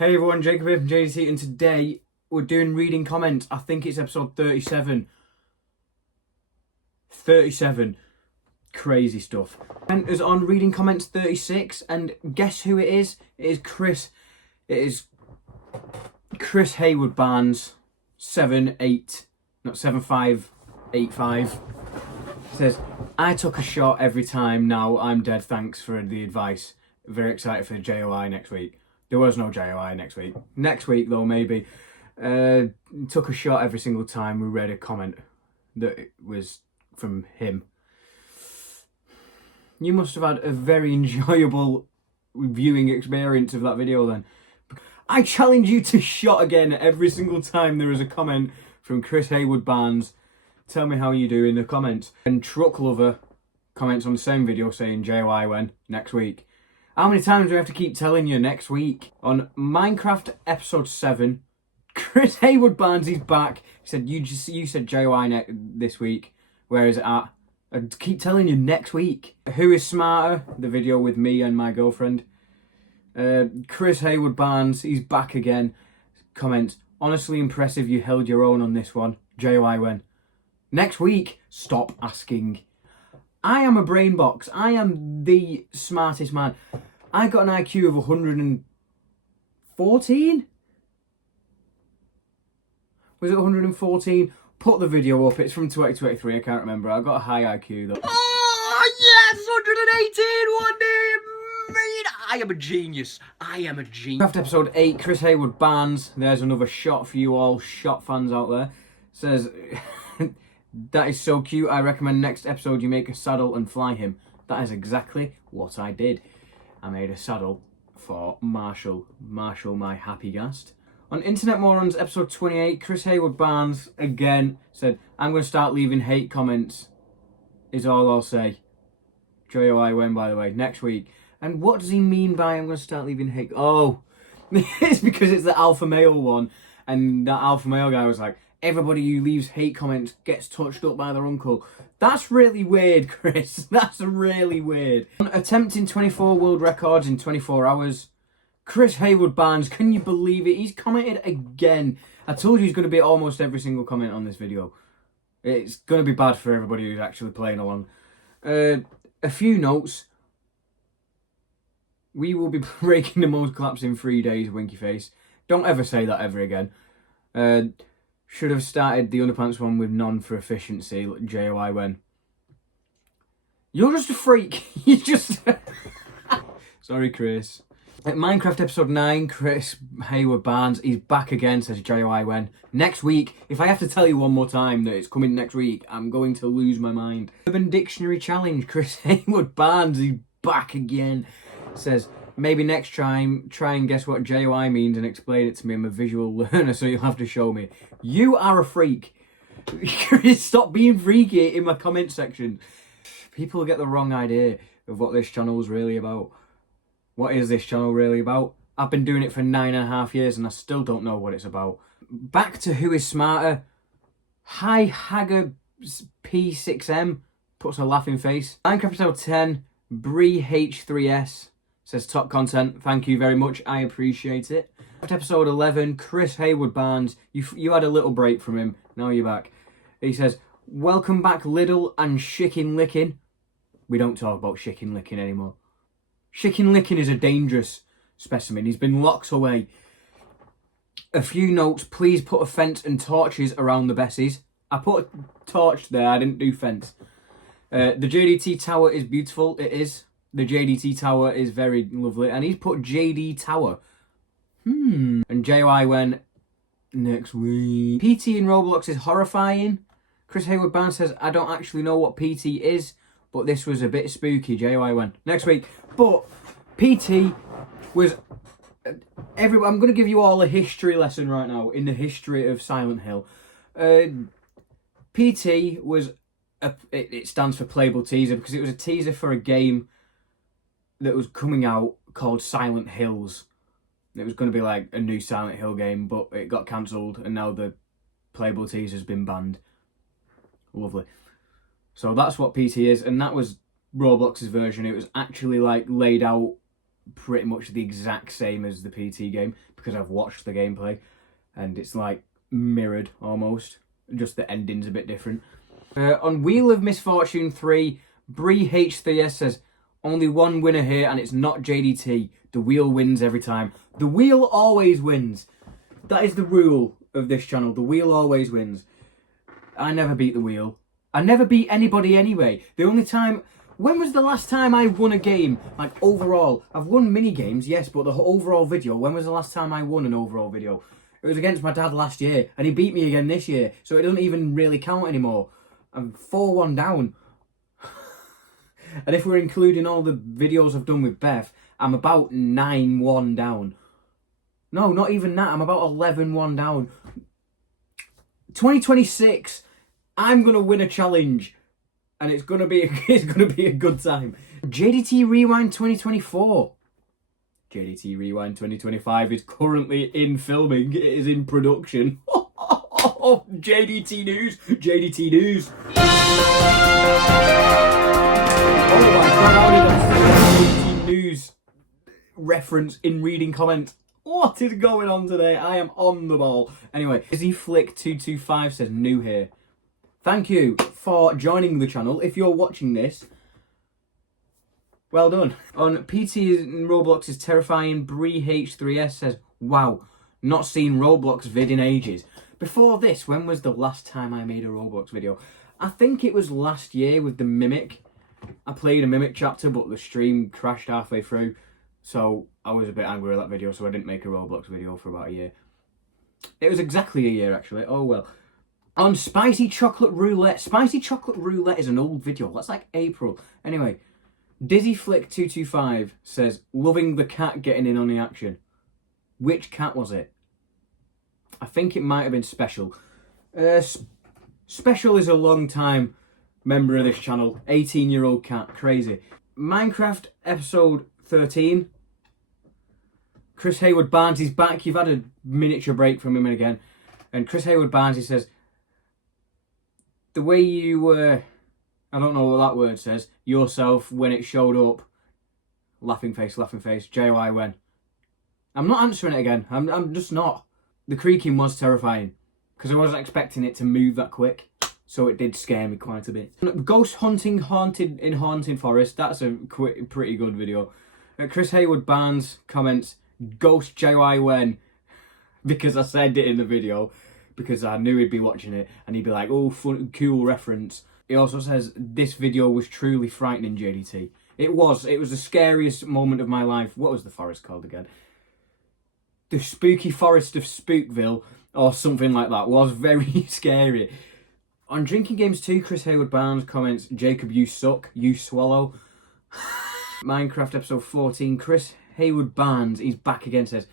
Hey everyone, Jacob here from J.D.T, and today we're doing reading comments. I think it's episode 37. 37. Crazy stuff. And it's on reading comments 36, and guess who it is? It is Chris. It is Chris Haywood Barnes, 7585. Says, I took a shot every time, now I'm dead, thanks for the advice. Very excited for the JOI next week. There was no JOI next week. Next week, though, maybe. Took a shot every single time we read a comment that was from him. You must have had a very enjoyable viewing experience of that video then. I challenge you to shot again every single time there is a comment from Chris Haywood Barnes. Tell me how you do in the comments. And Truck Lover comments on the same video saying JOI when next week. How many times do we have to keep telling you next week? On Minecraft episode 7, Chris Haywood Barnes, he's back. He said, you said JOI this week. Where is it at? I keep telling you next week. Who is smarter? The video with me and my girlfriend. Chris Haywood Barnes, he's back again. Comments, honestly impressive you held your own on this one. JOI when? Next week. Stop asking. I am a brain box. I am the smartest man. I got an IQ of 114? Was it 114? Put the video up. It's from 2023. I can't remember. I got a high IQ though. Oh, yes! 118! What do you mean? I am a genius. I am a genius. After episode 8, Chris Haywood Barnes. There's another shot for you all shot fans out there. Says, that is so cute. I recommend next episode you make a saddle and fly him. That is exactly what I did. I made a saddle for Marshall, my happy ghast. On Internet Morons episode 28, Chris Haywood Barnes again said, I'm going to start leaving hate comments, is all I'll say. JOI when, by the way, next week. And what does he mean by I'm going to start leaving hate? Oh, it's because it's the alpha male one. And that alpha male guy was like, everybody who leaves hate comments gets touched up by their uncle. That's really weird, Chris. That's really weird. Attempting 24 world records in 24 hours. Chris Haywood Barnes, can you believe it? He's commented again. I told you he's going to be almost every single comment on this video. It's going to be bad for everybody who's actually playing along. A few notes. We will be breaking the most claps in 3 days, winky face. Don't ever say that ever again. Should have started the underpants one with none for efficiency. JOI when? You're just a freak. You just... Sorry, Chris. At Minecraft episode 9, Chris Haywood Barnes, he's back again, says JOI when? Next week. If I have to tell you one more time that it's coming next week, I'm going to lose my mind. Urban Dictionary Challenge, Chris Haywood Barnes, he's back again. Says, maybe next time, try and guess what JOI means and explain it to me. I'm a visual learner, so you'll have to show me. You are a freak. Chris, stop being freaky in my comment section. People get the wrong idea of what this channel is really about. What is this channel really about? I've been doing it for 9.5 years and I still don't know what it's about. Back to who is smarter. Hi Hagger P6M puts a laughing face. Minecraft episode 10, Bree H3S says top content. Thank you very much. I appreciate it. Episode 11, Chris Haywood Barnes. You had a little break from him. Now you're back. He says, welcome back Liddle and Chicken Licking. We don't talk about Chicken Licking anymore. Chicken Licking is a dangerous specimen. He's been locked away. A few notes. Please put a fence and torches around the Bessies. I put a torch there. I didn't do fence. The J.D.T tower is beautiful. It is. The J.D.T tower is very lovely. And he's put J.D. Tower. And JOI when? Next week. PT in Roblox is horrifying. Chris Haywood Barnes says, I don't actually know what PT is, but this was a bit spooky. JOI when? Next week. But PT was... I'm going to give you all a history lesson right now in the history of Silent Hill. PT was... It stands for Playable Teaser because it was a teaser for a game that was coming out called Silent Hills. It was going to be like a new Silent Hill game, but it got cancelled and now the playable teaser has been banned. Lovely. So that's what PT is, and that was Roblox's version. It was actually like laid out pretty much the exact same as the PT game because I've watched the gameplay and it's like mirrored almost. Just the ending's a bit different. On Wheel of Misfortune 3, Bree H3S says, only one winner here and it's not J.D.T. The wheel wins every time. The wheel always wins. That is the rule of this channel. The wheel always wins. I never beat the wheel. I never beat anybody anyway. The only time... When was the last time I won a game? Like, overall. I've won mini-games, yes, but the overall video, when was the last time I won an overall video? It was against my dad last year, and he beat me again this year, so it doesn't even really count anymore. I'm 4-1 down. And if we're including all the videos I've done with Beth, I'm about 9-1 down. No, not even that. I'm about 11-1 down. 2026, I'm going to win a challenge. And it's gonna be a good time. J.D.T. Rewind 2024. J.D.T. Rewind 2025 is currently in filming. It is in production. J.D.T. News. J.D.T. News. Oh my god, how did I say J.D.T. News reference in reading comments? What is going on today? I am on the ball. Anyway, IzzyFlick225 says new here. Thank you for joining the channel. If you're watching this, well done. On PT in Roblox is terrifying. Bree H3S says, wow, not seen Roblox vid in ages. Before this, when was the last time I made a Roblox video? I think it was last year with the Mimic. I played a Mimic chapter, but the stream crashed halfway through. So I was a bit angry at that video, so I didn't make a Roblox video for about a year. It was exactly a year, actually. Oh, well. On Spicy Chocolate Roulette. Spicy Chocolate Roulette is an old video. That's like April. Anyway, DizzyFlick225 says, loving the cat getting in on the action. Which cat was it? I think it might have been Special. Special is a long time member of this channel. 18-year-old cat. Crazy. Minecraft episode 13. Chris Hayward Barnes is back. You've had a miniature break from him again. And Chris Hayward Barnes, he says, the way you I don't know what that word says, yourself when it showed up, laughing face, JY when. I'm not answering it again. I'm just not. The creaking was terrifying because I wasn't expecting it to move that quick, so it did scare me quite a bit. Ghost hunting haunted in Haunted Forest. That's a pretty good video. Chris Hayward Barnes comments, Ghost JY when, because I said it in the video. Because I knew he'd be watching it and he'd be like, oh, fun, cool reference. He also says, this video was truly frightening, J.D.T. It was the scariest moment of my life. What was the forest called again? The Spooky Forest of Spookville or something like that was very scary. On Drinking Games 2, Chris Hayward Barnes comments, Jacob, you suck, you swallow. Minecraft episode 14, Chris Hayward Barnes, he's back again, says,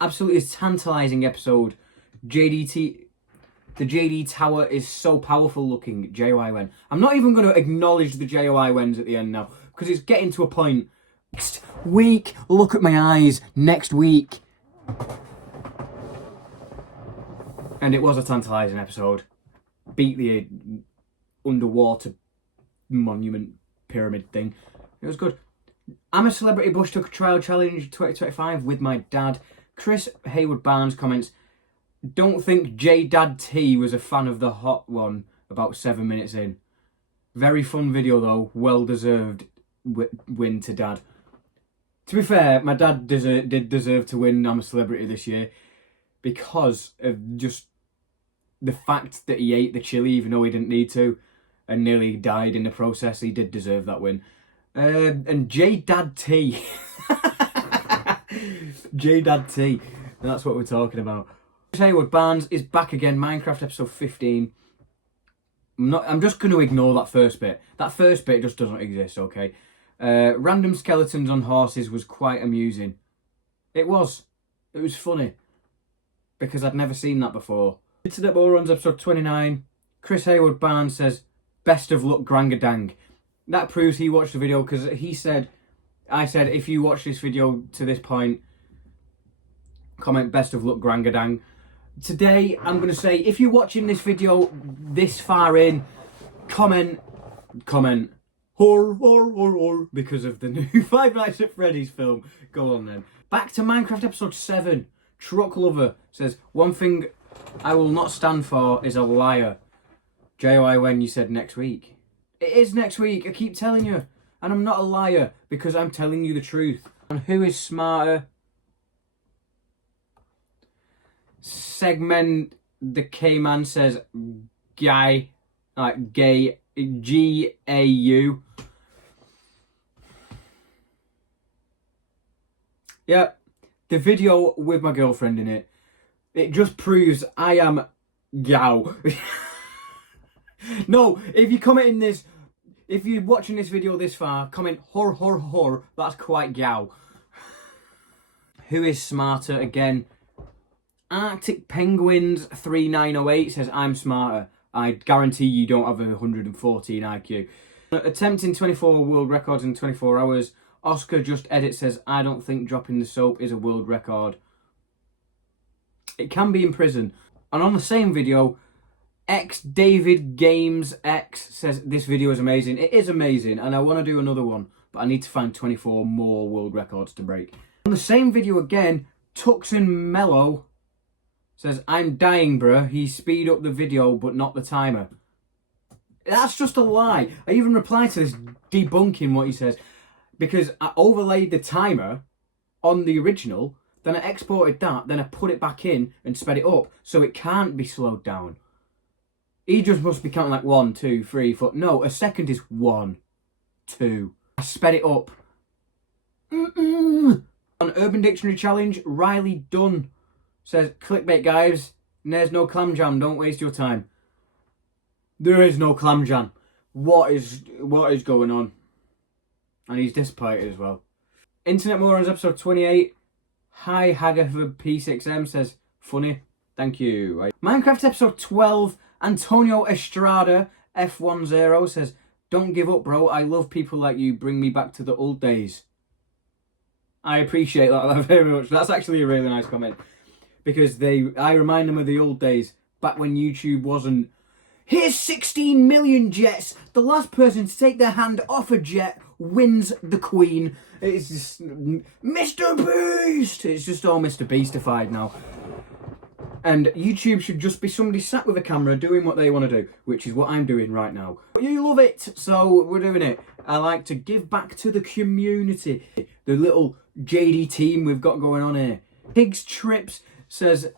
absolutely tantalising episode. J.D.T. The J.D. Tower is so powerful looking. J.Y.Wen. I'm not even going to acknowledge the J.Y.Wens at the end now because it's getting to a point. Next week, look at my eyes. Next week. And it was a tantalising episode. Beat the underwater monument pyramid thing. It was good. I'm a Celebrity Bush Tucker Trial Challenge 2025 with my dad. Chris Hayward Barnes comments, don't think J.D.T. was a fan of the hot one about 7 minutes in. Very fun video though, well deserved win to dad. To be fair, my dad did deserve to win I'm a Celebrity this year because of just the fact that he ate the chili even though he didn't need to and nearly died in the process. He did deserve that win. And J.D.T. J.D.T. That's what we're talking about. Hayward Barnes is back again, Minecraft episode 15. I'm just going to ignore that first bit. That first bit just doesn't exist, okay? Random skeletons on horses was quite amusing. It was funny. Because I'd never seen that before. Internet Morons episode 29. Chris Hayward Barnes says, best of luck, Grangadang. That proves he watched the video because I said, if you watch this video to this point, comment best of luck, Grangadang. Today, I'm going to say, if you're watching this video this far in, comment Horror, because of the new Five Nights at Freddy's film. Go on then. Back to Minecraft episode 7. Truck Lover says, one thing I will not stand for is a liar. JOI when you said next week. It is next week, I keep telling you. And I'm not a liar because I'm telling you the truth. And who is smarter? Segment the K-Man says guy, like gay, G-A-U. Yeah, the video with my girlfriend in it. It just proves I am yow. No, if you comment in this, if you're watching this video this far, comment hor, that's quite yow. Who is smarter again? Arctic Penguins 3908 says, I'm smarter. I guarantee you don't have 114 IQ. Attempting 24 world records in 24 hours. Oscar Just Edit says, I don't think dropping the soap is a world record. It can be in prison. And on the same video, X David Games X says, this video is amazing. It is amazing, and I want to do another one, but I need to find 24 more world records to break. On the same video again, Tuxin Mellow says, I'm dying, bruh. He speed up the video, but not the timer. That's just a lie. I even replied to this debunking what he says, because I overlaid the timer on the original, then I exported that, then I put it back in and sped it up, so it can't be slowed down. He just must be counting like 1, 2, 3, 4. No, a second is 1, 2. I sped it up. On Urban Dictionary Challenge, Riley Dunn says, clickbait guys, there's no clam jam, don't waste your time. There is no clam jam. What is going on? And he's disappointed as well. Internet Morons episode 28. Hi Hagerford P6M says, funny, thank you. Minecraft episode 12. Antonio Estrada F10 says, don't give up, bro. I love people like you. Bring me back to the old days. I appreciate that very much. That's actually a really nice comment. Because I remind them of the old days, back when YouTube wasn't, here's 16 million jets. The last person to take their hand off a jet wins the queen. It's just Mr. Beast. It's just all Mr. Beastified now. And YouTube should just be somebody sat with a camera doing what they want to do, which is what I'm doing right now. But you love it, so we're doing it. I like to give back to the community. The little J.D.T team we've got going on here. Pigs Trips says,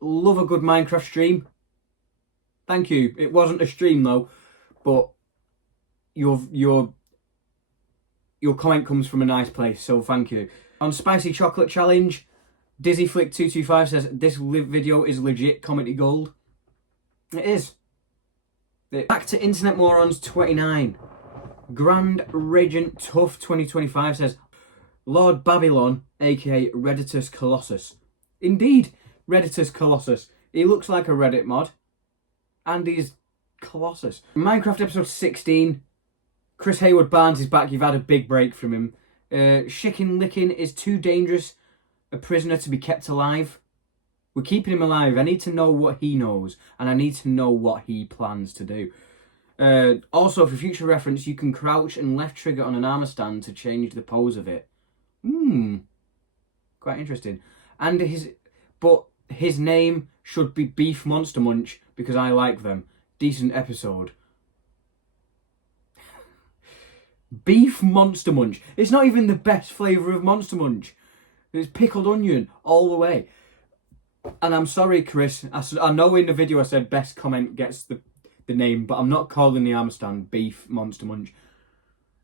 love a good Minecraft stream. Thank you. It wasn't a stream though, but your comment comes from a nice place, so thank you. On Spicy Chocolate Challenge, DizzyFlick225 says, this video is legit comedy gold. It is. Back to Internet Morons 29. Grand Regent Tough 2025 says, Lord Babylon, aka Redditus Colossus. Indeed, Redditus Colossus. He looks like a Reddit mod. And he's Colossus. Minecraft episode 16. Chris Hayward Barnes is back. You've had a big break from him. Chicken licking is too dangerous. A prisoner to be kept alive. We're keeping him alive. I need to know what he knows, and I need to know what he plans to do. Also, for future reference, you can crouch and left trigger on an armor stand to change the pose of it. Quite interesting. And his name should be Beef Monster Munch because I like them. Decent episode. Beef Monster Munch. It's not even the best flavour of Monster Munch. It's pickled onion all the way. And I'm sorry, Chris. I know in the video I said best comment gets the name, but I'm not calling the armor stand Beef Monster Munch.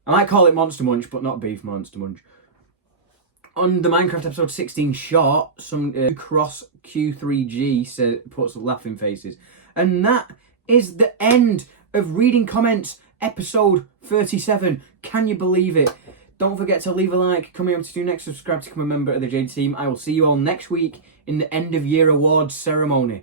I might call it Monster Munch, but not Beef Monster Munch. On the Minecraft episode 16 short, some cross Q3G puts laughing faces. And that is the end of reading comments, episode 37. Can you believe it? Don't forget to leave a like, comment on to do next, subscribe to become a member of the J.D.T team. I will see you all next week in the end of year awards ceremony.